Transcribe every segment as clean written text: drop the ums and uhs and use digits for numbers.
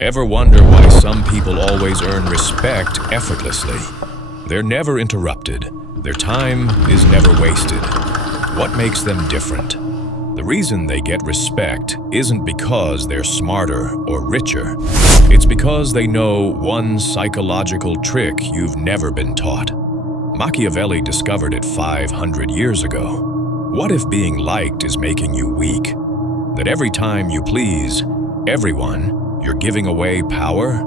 Ever wonder why some people always earn respect effortlessly? They're never interrupted. Their time is never wasted. What makes them different? The reason they get respect isn't because they're smarter or richer. It's because they know one psychological trick you've never been taught. Machiavelli discovered it 500 years ago. What if being liked is making you weak? That every time you please everyone, you're giving away power?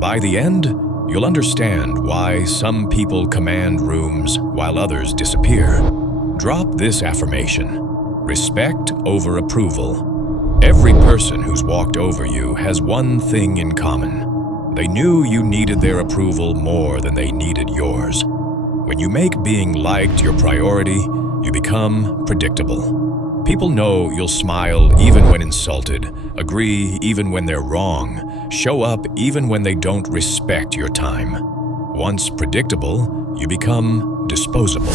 By the end, you'll understand why some people command rooms while others disappear. Drop this affirmation: respect over approval. Every person who's walked over you has one thing in common. They knew you needed their approval more than they needed yours. When you make being liked your priority, you become predictable. People know you'll smile even when insulted, agree even when they're wrong, show up even when they don't respect your time. Once predictable, you become disposable.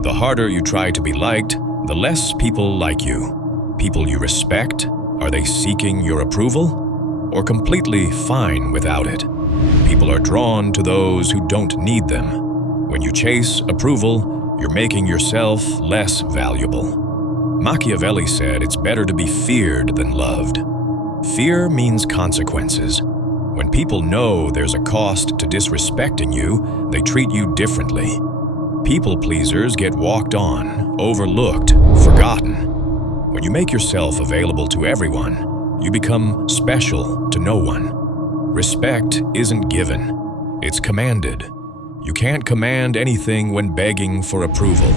The harder you try to be liked, the less people like you. People you respect, are they seeking your approval? Or completely fine without it? People are drawn to those who don't need them. When you chase approval, you're making yourself less valuable. Machiavelli said it's better to be feared than loved. Fear means consequences. When people know there's a cost to disrespecting you, they treat you differently. People pleasers get walked on, overlooked, forgotten. When you make yourself available to everyone, you become special to no one. Respect isn't given, it's commanded. You can't command anything when begging for approval.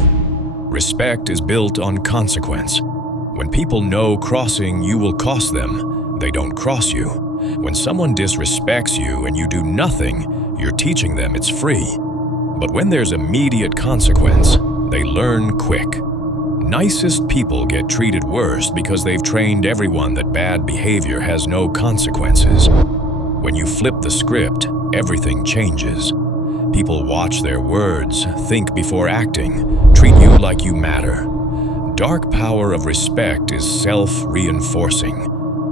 Respect is built on consequence. When people know crossing you will cost them, they don't cross you. When someone disrespects you and you do nothing, you're teaching them it's free. But when there's immediate consequence, they learn quick. Nicest people get treated worst because they've trained everyone that bad behavior has no consequences. When you flip the script, everything changes. People watch their words, think before acting, treat you like you matter. Dark power of respect is self-reinforcing.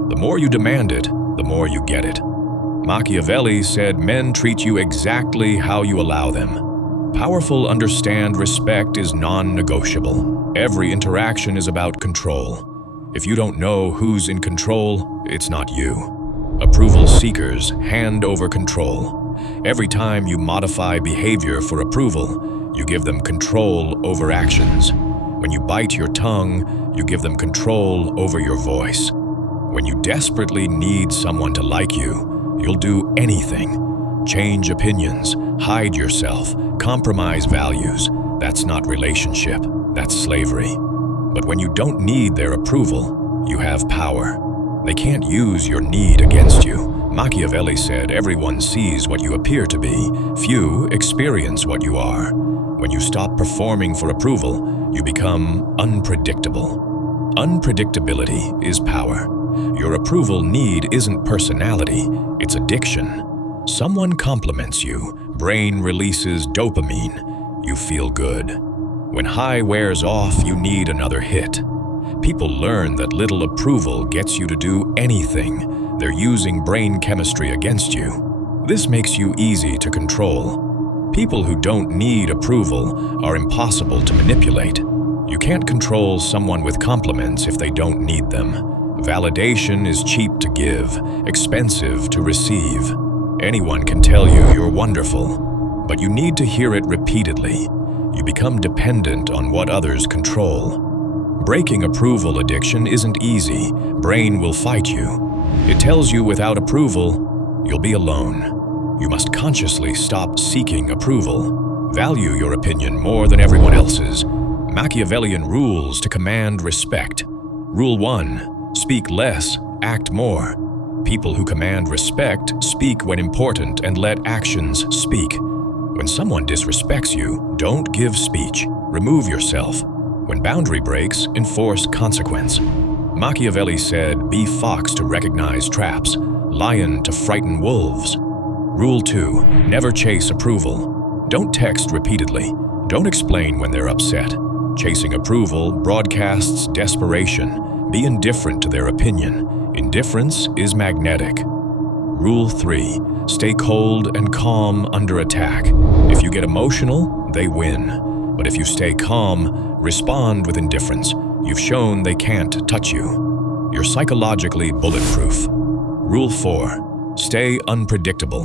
The more you demand it, the more you get it. Machiavelli said men treat you exactly how you allow them. Powerful understand respect is non-negotiable. Every interaction is about control. If you don't know who's in control, it's not you. Approval seekers hand over control. Every time you modify behavior for approval, you give them control over actions. When you bite your tongue, you give them control over your voice. When you desperately need someone to like you, you'll do anything. Change opinions, hide yourself, compromise values. That's not relationship, that's slavery. But when you don't need their approval, you have power. They can't use your need against you. Machiavelli said everyone sees what you appear to be, few experience what you are. When you stop performing for approval, you become unpredictable. Unpredictability is power. Your approval need isn't personality, it's addiction. Someone compliments you, brain releases dopamine, you feel good. When high wears off, you need another hit. People learn that little approval gets you to do anything. They're using brain chemistry against you. This makes you easy to control. People who don't need approval are impossible to manipulate. You can't control someone with compliments if they don't need them. Validation is cheap to give, expensive to receive. Anyone can tell you you're wonderful, but you need to hear it repeatedly. You become dependent on what others control. Breaking approval addiction isn't easy. Brain will fight you. It tells you without approval, you'll be alone. You must consciously stop seeking approval. Value your opinion more than everyone else's. Machiavellian rules to command respect. Rule 1. Speak less, act more. People who command respect speak when important and let actions speak. When someone disrespects you, don't give speech. Remove yourself. When boundary breaks, enforce consequence. Machiavelli said, be fox to recognize traps, lion to frighten wolves. Rule 2. Never chase approval. Don't text repeatedly. Don't explain when they're upset. Chasing approval broadcasts desperation. Be indifferent to their opinion. Indifference is magnetic. Rule 3. Stay cold and calm under attack. If you get emotional, they win. But if you stay calm, respond with indifference, you've shown they can't touch you. You're psychologically bulletproof. Rule 4. Stay unpredictable.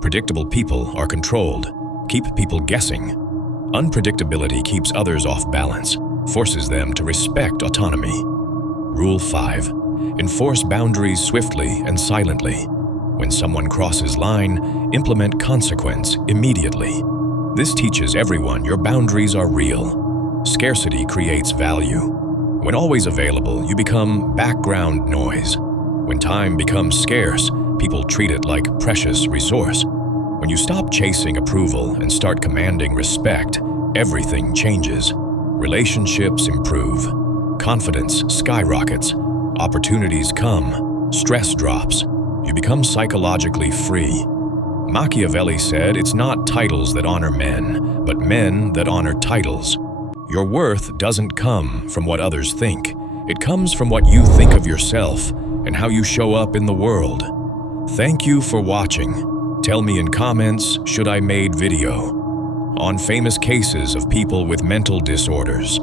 Predictable people are controlled. Keep people guessing. Unpredictability keeps others off balance, forces them to respect autonomy. Rule 5. Enforce boundaries swiftly and silently. When someone crosses line, implement consequence immediately. This teaches everyone your boundaries are real. Scarcity creates value. When always available, you become background noise. When time becomes scarce, people treat it like precious resource. When you stop chasing approval and start commanding respect, everything changes. Relationships improve. Confidence skyrockets. Opportunities come. Stress drops. You become psychologically free. Machiavelli said it's not titles that honor men, but men that honor titles. Your worth doesn't come from what others think. It comes from what you think of yourself and how you show up in the world. Thank you for watching. Tell me in comments, should I made video on famous cases of people with mental disorders.